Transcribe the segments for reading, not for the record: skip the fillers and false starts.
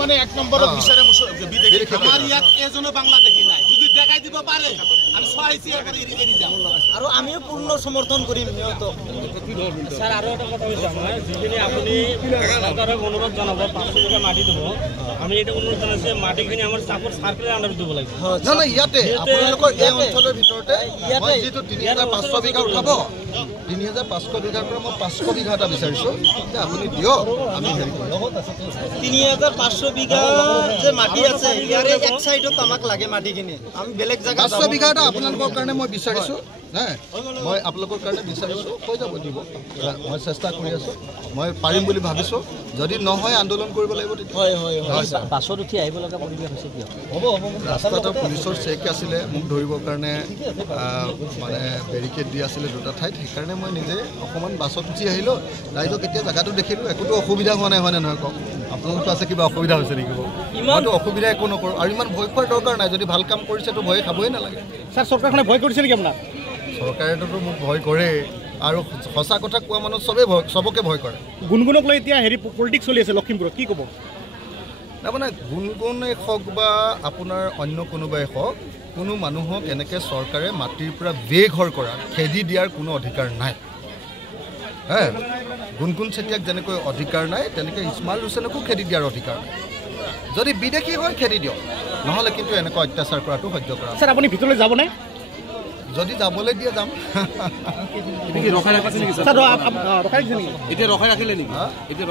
মানে এক নম্বৰৰ বিচাৰে বিদেশী আমাৰ ইয়াত এজনো বাংলাদেশী নাই যদি দেখাই দিব পাৰে আমি সহায়ছি এৰি যাম আৰু আমিও পূৰ্ণ সমৰ্থন কৰিম নিয়তক স্যাৰ আৰু এটা কথা হৈছে আমাৰ যিখিনি আপুনি চৰকাৰক অনুৰোধ জনাব 500 টকা মাটি দিব আমি এটা অনুৰোধ জনাইছে মাটিখিনি আমাৰ চাপৰ সাৰ্কেলৰ আণ্ডাৰত দিব লাগিব না না ইয়াতে আপোনালোকৰ এই অঞ্চলৰ ভিতৰতে মই যিটো 3500 বিঘা উঠাব 3500 বিঘাৰ পৰা মই 500 বিঘা এটা বিচাৰিছো যে আপুনি দিয়ক আমি হেৰি কৰিম 3500 বিঘা যে মাটি আছে ইয়াৰে এক সাইডত আমাক লাগে মাটিখিনি আমি বেলেগ জায়গা 500 বিঘা এটা আপোনালোকৰ কাৰণে মই বিচাৰিছো না মই আপোনালোকৰ কাৰণে বিচাৰিছো হৈ যাব দিব মই চেষ্টা কৰি আছো মই পাৰিম বুলি ভাবিছো যদি নহয় আন্দোলন কৰিব লাগিব তেতিয়া হয় হয় হয় বাছত উঠি আহিব লগা পৰিৱেশ হৈছে কি হ'ব ৰাস্তাটো পুলিচৰ চেক আছিলে মোক ধৰিবৰ কাৰণে মানে বেৰিকেড দি আছিলে দুটা ঠাইত সেইকাৰণে মই নিজে অকণমান বাছত উঠি আহিলোঁ ৰাইজক এতিয়া জেগাটো দেখিলোঁ একোতো অসুবিধা হোৱা নাই হয়নে নহয় কওক আপোনালোকৰ আছে কিবা অসুবিধা হৈছে নেকি মইতো অসুবিধা একো নকৰোঁ আৰু ইমান ভয় খোৱাৰ দৰকাৰ নাই যদি ভাল কাম কৰিছেতো ভয় খাবই নালাগে স্যাৰ চৰকাৰখনে ভয় কৰিছে নেকি আপোনাক চৰকাৰেতো মোক ভয় কৰে আৰু সঁচা কথা কোৱা মানুহ চবকে ভয় কৰে গুণগুণক লৈ এতিয়া হেৰি পলিটিক্স চলি আছে লখিমপুৰত কি ক'ব তাৰমানে গুণগুণেই হওক বা আপোনাৰ অন্য কোনোবাই হওক কোনো মানুহক এনেকৈ চৰকাৰে মাটিৰ পৰা বেঘৰ কৰা খেদি দিয়াৰ কোনো অধিকাৰ নাই হে গুণগুণ চেতিয়াক যেনেকৈ অধিকাৰ নাই তেনেকৈ ইছমাইল হুছেইনকো খেদি দিয়াৰ অধিকাৰ নাই যদি বিদেশী হয় খেদি দিয়ক নহ'লে কিন্তু এনেকুৱা অত্যাচাৰ কৰাটো সহ্য কৰা স্যাৰ আপুনি ভিতৰলৈ যাবনে যদি যাবলৈ দিয়ে যাম এতিয়া ৰখাই ৰাখিলে নেকি এতিয়া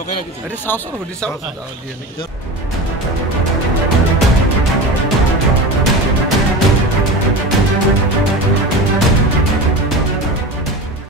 চাওঁচোন সুধি চাওঁ দিয়ে নেকি